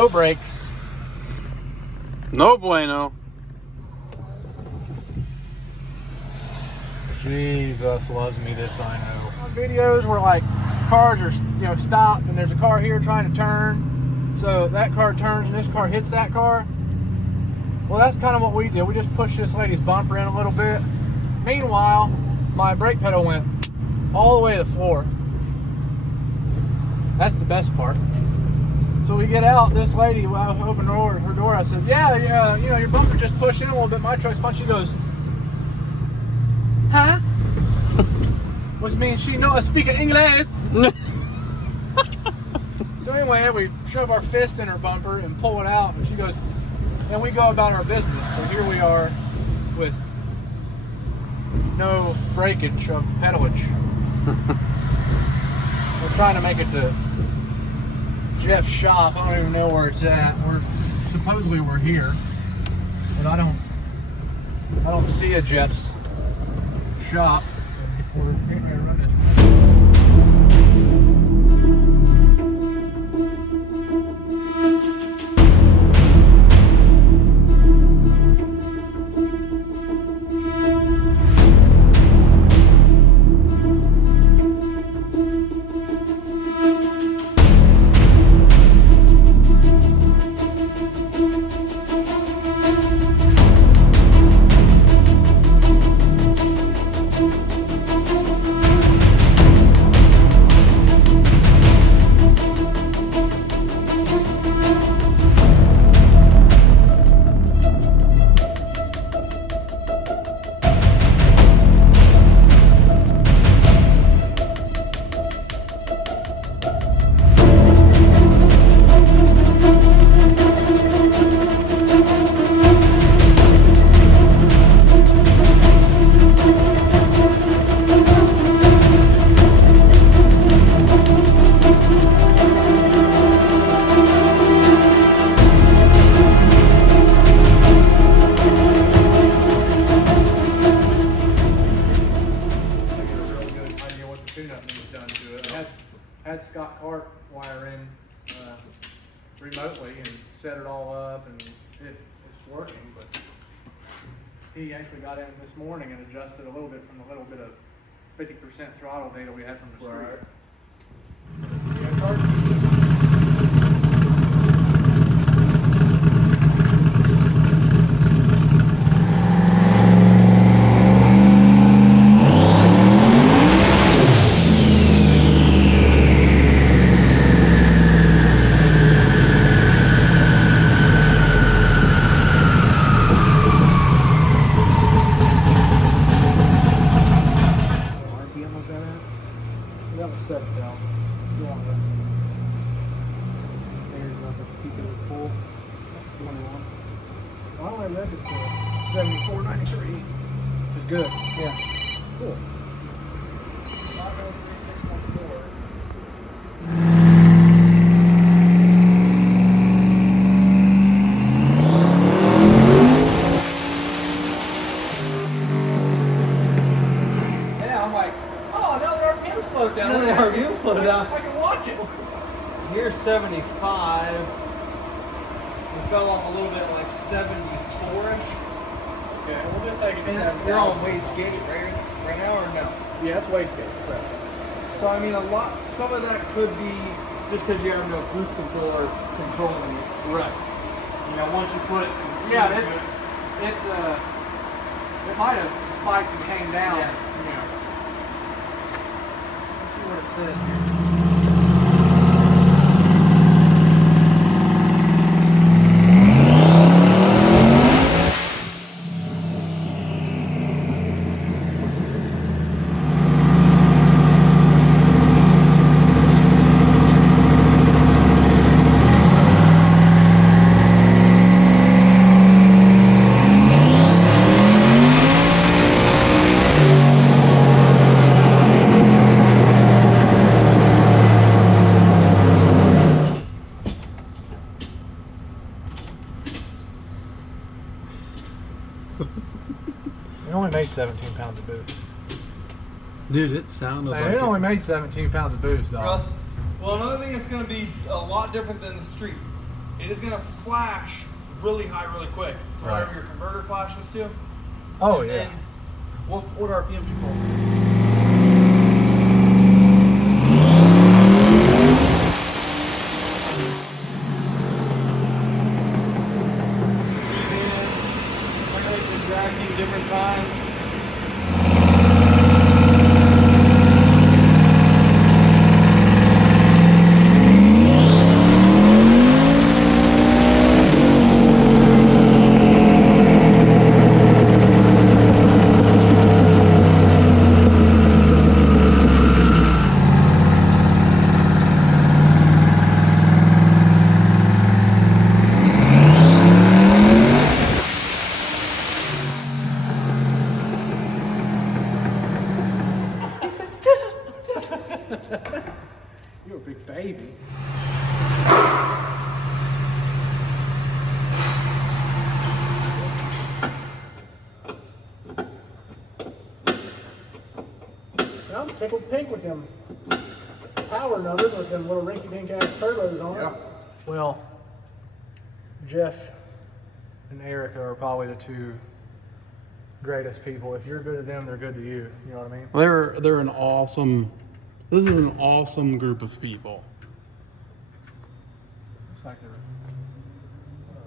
No brakes. No bueno. Jesus loves me, this I know. On videos where like cars are, stopped and there's a car here trying to turn, so that car turns and this car hits that car. Well, that's kind of what we did. We just pushed this lady's bumper in a little bit. Meanwhile, my brake pedal went all the way to the floor. That's the best part. So we get out, this lady, I opened her door, I said, yeah, your bumper just pushed in a little bit, my truck's fine. She goes, huh? Which means she knows I speak English. So anyway, we shove our fist in her bumper and pull it out, and she goes, and we go about our business. So here we are with no breakage of pedalage. We're trying to make it to Jeff's shop. I don't even know where it's at. Supposedly we're here, but I don't see a Jeff's shop. We're getting ready to run this. Had Scott Clark wire in remotely and set it all up, and it's working, but he actually got in this morning and adjusted a little bit from the little bit of 50% throttle data we had from the street. Yeah, that was set down. There's another peak of the pool. 21. Well, I only read it for 74.93. It's good. Yeah. Cool. 503.6.4. Slowed down. No, the RPM slowed down. I can watch it. Here's 75. We fell off a little bit like 74-ish. Okay, we'll just take it. You're on wastegate right now or no? Yeah, it's wastegate. Correct. So I mean, some of that could be just because you have no cruise controller controlling it. Right. Once you put some seat yeah, to it might have spiked and came down. Yeah. What it says here. It only made 17 pounds of boost. Dude, it sounded like it only made 17 pounds of boost, dog. Well, another thing that's going to be a lot different than the street. it is going to flash really high really quick. Right. Whatever your converter flashes to. Oh, And yeah. then what RPMs you pull? Regulate the jacking different times. You're a big baby. I'm tickled pink with them power numbers with them little rinky-dink ass turbos on it. Well, Jeff and Erica are probably the two greatest people. If you're good to them, they're good to you. You know what I mean? They're an awesome. This is an awesome group of people. It's like the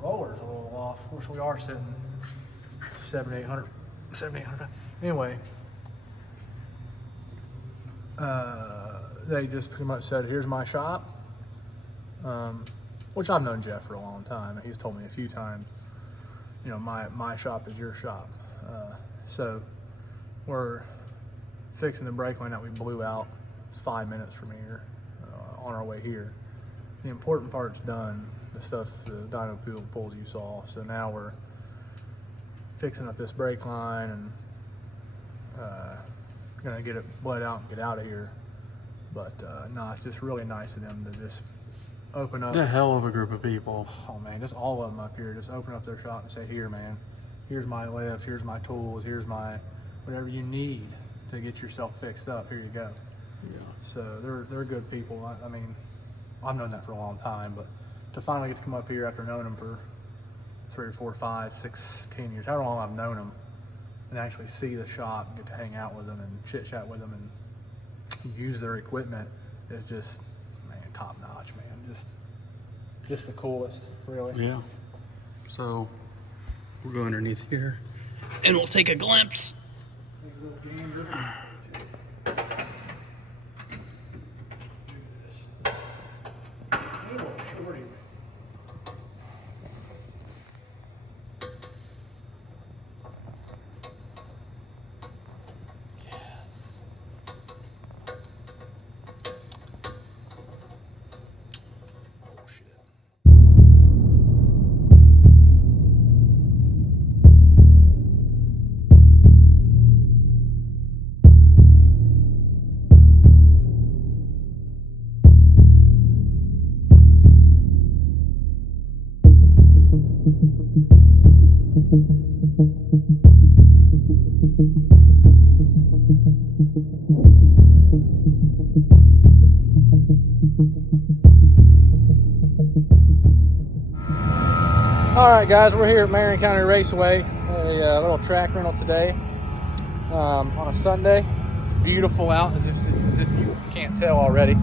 roller's a little off. Of course, we are sitting 7,800. Anyway, they just pretty much said, "Here's my shop," which I've known Jeff for a long time. He's told me a few times, you know, my shop is your shop. So we're fixing the brake line that we blew out. It's 5 minutes from here, on our way here. The important part's done, the stuff, the dyno pulls you saw. So now we're fixing up this brake line and gonna get it bled out and get out of here. But no, it's just really nice of them to just open up. The hell of a group of people. Oh man, just all of them up here, just open up their shop and say, "Here, man, here's my lift, here's my tools, here's my whatever you need to get yourself fixed up. Here you go." Yeah. So they're good people. I mean, I've known that for a long time, but to finally get to come up here after knowing them for 3 or 4, 5, 6, 10 years, however long I've known them, and actually see the shop, and get to hang out with them and chit chat with them and use their equipment is just, man, top notch, man. Just the coolest, really. Yeah. So we'll go underneath here and we'll take a glimpse. All right, guys, we're here at Marion County Raceway, a little track rental today on a Sunday. It's beautiful out, as if you can't tell already.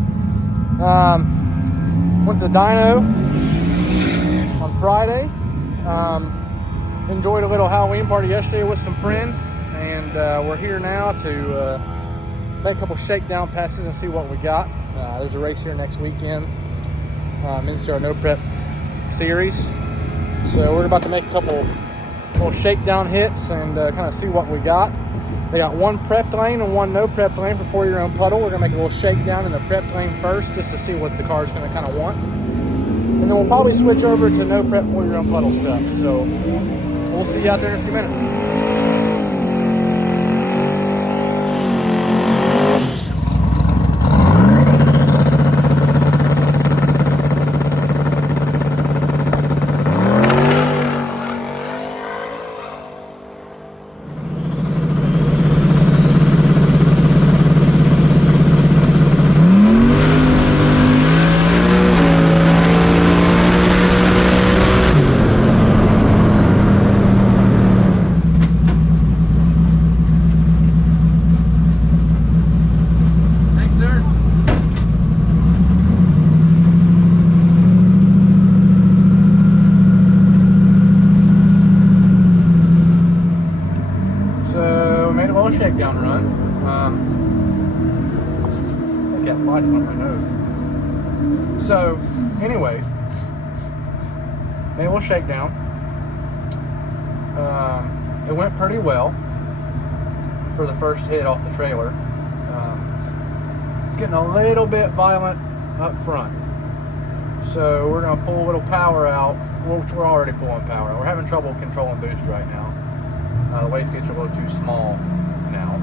Went to the Dyno on Friday. Enjoyed a little Halloween party yesterday with some friends, and we're here now to make a couple shakedown passes and see what we got. There's a race here next weekend, into our No Prep series. So we're about to make a couple little shakedown hits and kind of see what we got. They got one prep lane and one no prep lane for pour your own puddle. We're gonna make a little shakedown in the prep lane first, just to see what the car's gonna kind of want. And then we'll probably switch over to no prep pour your own puddle stuff. So we'll see you out there in a few minutes. I just went my nose. So, anyways, manual shakedown. It went pretty well for the first hit off the trailer. It's getting a little bit violent up front. So we're going to pull a little power out, which we're already pulling power out. We're having trouble controlling boost right now. The wastegates are a little too small now.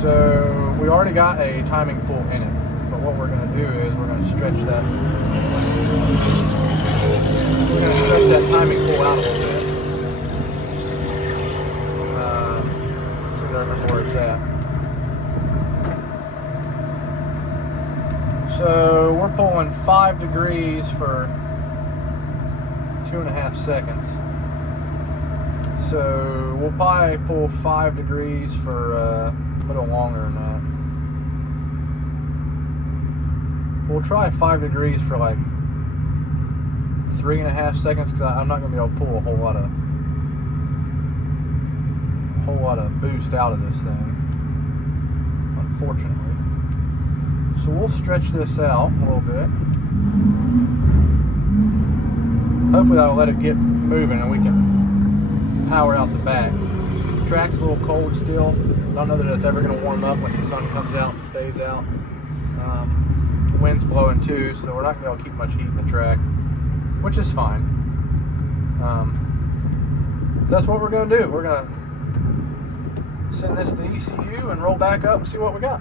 So we already got a timing pull in it. But what we're going to do is we're going to stretch that. We're going to stretch that timing pull out a little bit. So I remember where it's at. So we're pulling 5 degrees for 2.5 seconds. So we'll probably pull 5 degrees for a little longer than that. We'll try 5 degrees for like 3.5 seconds because I'm not going to be able to pull a whole lot of boost out of this thing, unfortunately. So we'll stretch this out a little bit. Hopefully that'll let it get moving and we can power out the back. The track's a little cold still. Don't know that it's ever going to warm up once the sun comes out and stays out. The wind's blowing too, so we're not going to be able to keep much heat in the track, which is fine. That's what we're going to do. We're going to send this to ECU and roll back up and see what we got.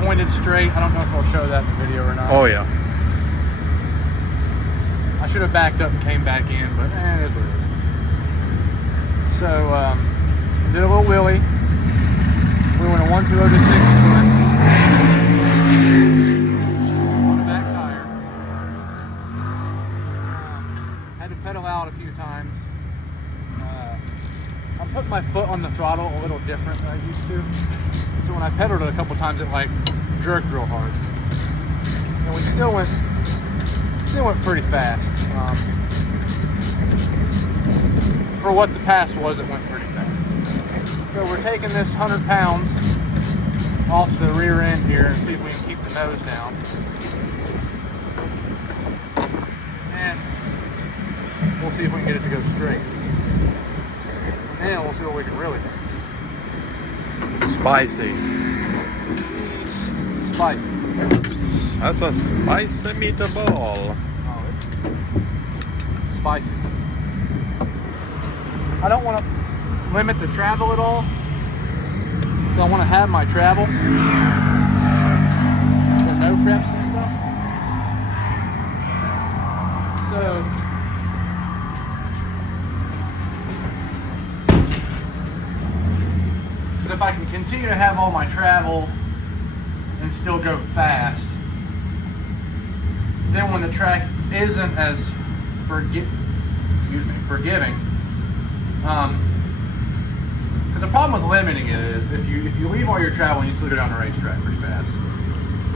Pointed straight. I don't know if I'll show that in the video or not. Oh yeah. I should have backed up and came back in, but it is what it is. So did a little wheelie. We went a 1.20 to 60 foot on the back tire. Had to pedal out a few times. I'm putting my foot on the throttle a little different than I used to. So when I pedaled it a couple times, it like jerked real hard. And we still went pretty fast. For what the pass was, it went pretty fast. So we're taking this 100 pounds off the rear end here and see if we can keep the nose down. And we'll see if we can get it to go straight. And we'll see what we can really do. Spicy. Spicy. That's a spicy meatball. Oh, it's spicy. I don't want to limit the travel at all. So I want to have my travel. So no preps and stuff. So if I can continue to have all my travel and still go fast, then when the track isn't as forgiving, because the problem with limiting it is if you leave all your travel and you still go down the racetrack pretty fast.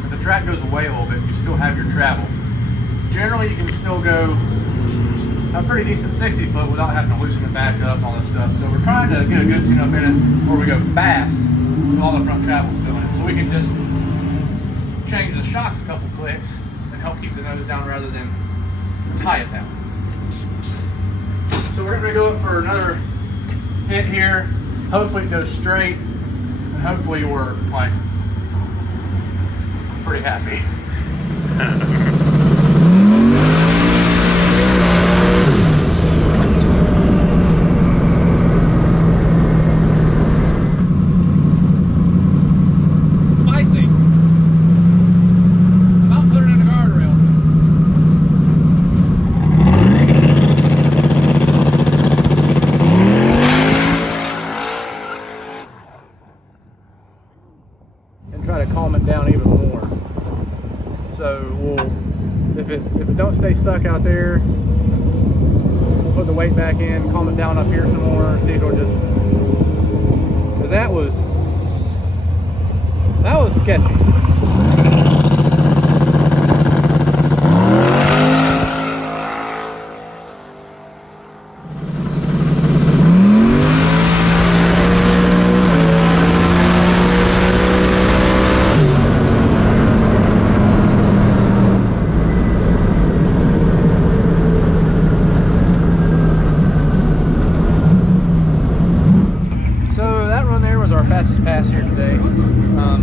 If the track goes away a little bit, you still have your travel. Generally, you can still go a pretty decent 60 foot without having to loosen it back up and all this stuff. So we're trying to get a good tune up in it where we go fast with all the front travel still in it. So we can just change the shocks a couple clicks and help keep the nose down rather than tie it down. So we're going to go up for another hit here. Hopefully it goes straight, and hopefully we're like pretty happy. Spicy. About put it in the guardrail. And try to calm it down even more. So we'll, if it don't stay stuck out there, we'll put the weight back in, calm it down up here some more, see if it'll just. But that was sketchy. Fastest pass here today. I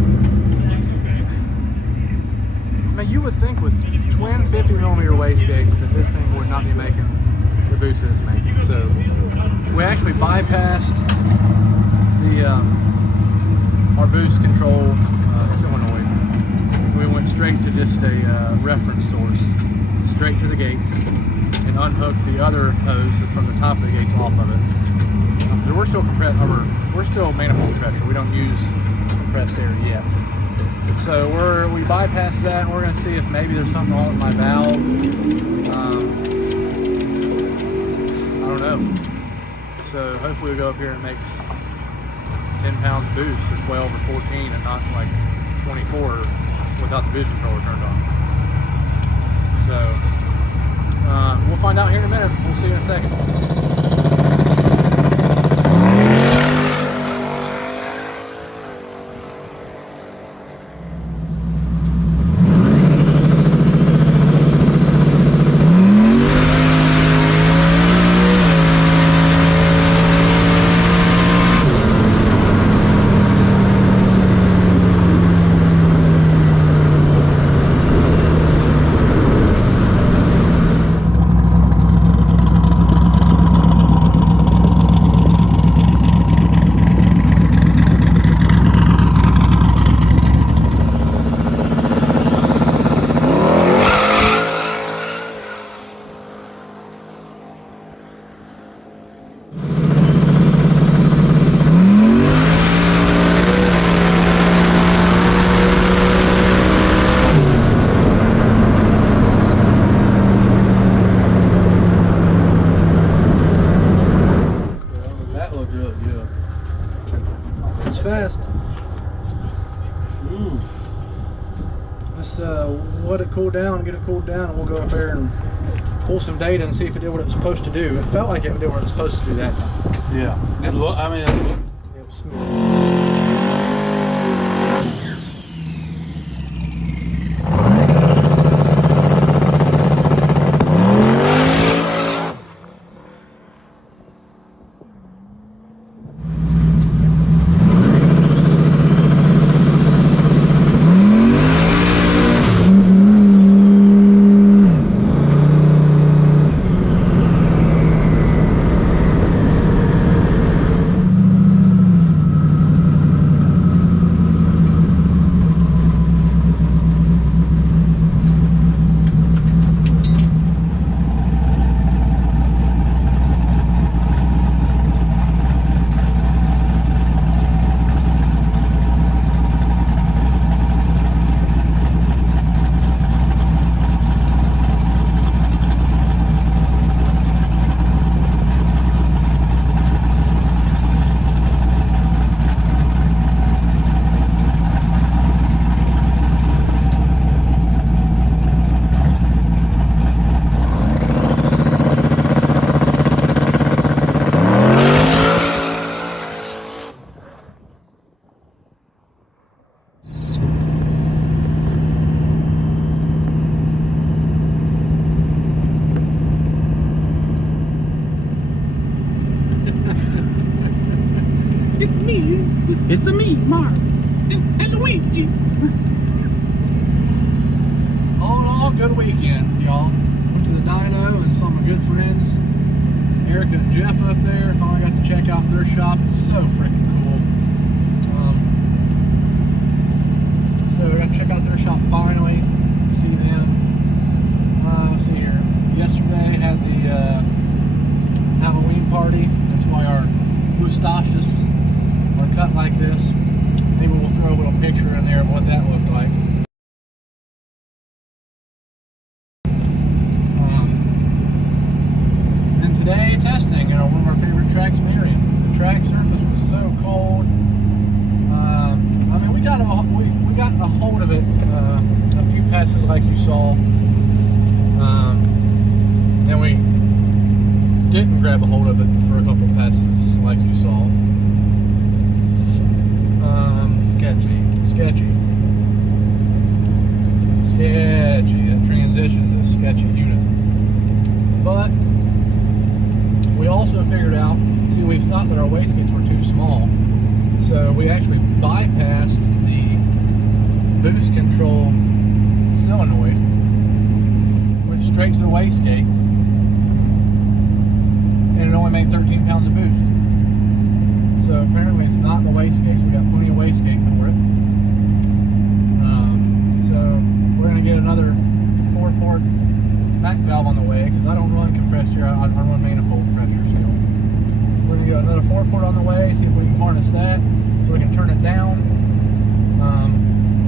mean, you would think with twin 50mm wastegates that this thing would not be making the boost that it's making. So we actually bypassed the our boost control solenoid. We went straight to just a reference source, straight to the gates, and unhooked the other hose from the top of the gates off of it. We're still we're still manifold pressure. We don't use compressed air yet. So we bypassed that, and we're going to see if maybe there's something wrong with my valve. I don't know. So hopefully we'll go up here and it makes 10 pounds boost or 12 or 14 and not like 24 without the boost controller turned on. So we'll find out here in a minute. We'll see you in a second. Fast. Just let it cool down, get it cooled down, and we'll go up there and pull some data and see if it did what it was supposed to do. It felt like it did what it was supposed to do that time. Yeah. It looked, I mean, It was smooth. It's me. It's a me, Mark. And Luigi. All in all, good weekend, y'all. Went to the Dyno and saw my good friends, Erica and Jeff up there. Finally got to check out their shop. It's so freaking cool. So we got to check out their shop finally. See them. Let's see here. Yesterday had the Halloween party. That's why our mustaches are cut like this. Maybe we'll throw a little picture in there of what that looked like. And today, testing, one of our favorite tracks, Marion. The track surface was so cold. I mean, we got a hold of it a few passes like you saw. Then we didn't grab a hold of it for a couple passes like you saw. Sketchy. That transition to a sketchy unit. But we also figured out, see, we thought that our wastegates were too small. So we actually bypassed the boost control solenoid, went straight to the wastegate, and it only made 13 pounds of boost. So apparently it's not the wastegates. We got plenty of wastegate for it. So we're going to get another 4-port back valve on the way, because I don't run compressed here. I run manifold pressure still. We're going to get another 4-port on the way, see if we can harness that so we can turn it down.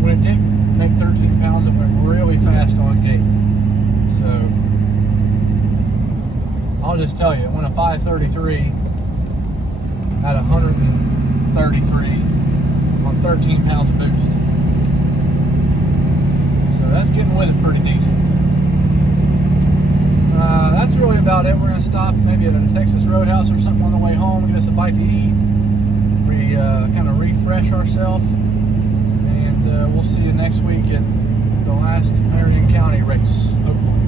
When it did make 13 pounds, it went really fast on gate. So I'll just tell you, it went a 533 at 133 on 13 pounds of boost. So that's getting with it pretty decent. That's really about it. We're going to stop maybe at a Texas Roadhouse or something on the way home, get us a bite to eat, kind of refresh ourselves, and we'll see you next week at the last Marion County race. Hopefully.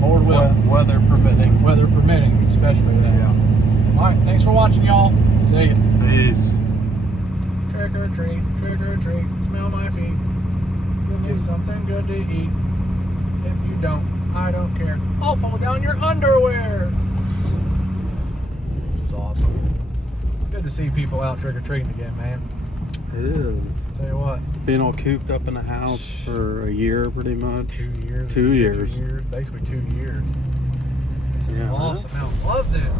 Lord willing. Weather permitting. Weather permitting, especially that. Yeah. Alright, thanks for watching, y'all. See ya. Peace. Trick or treat, smell my feet. Give me something good to eat. If you don't, I don't care. I'll pull down your underwear. This is awesome. Good to see people out trick-or-treating again, man. It is. Tell you what. Being all cooped up in the house for a year, pretty much. 2 years. 2 years. 2 years. Basically 2 years. This is Yeah. awesome. I love this.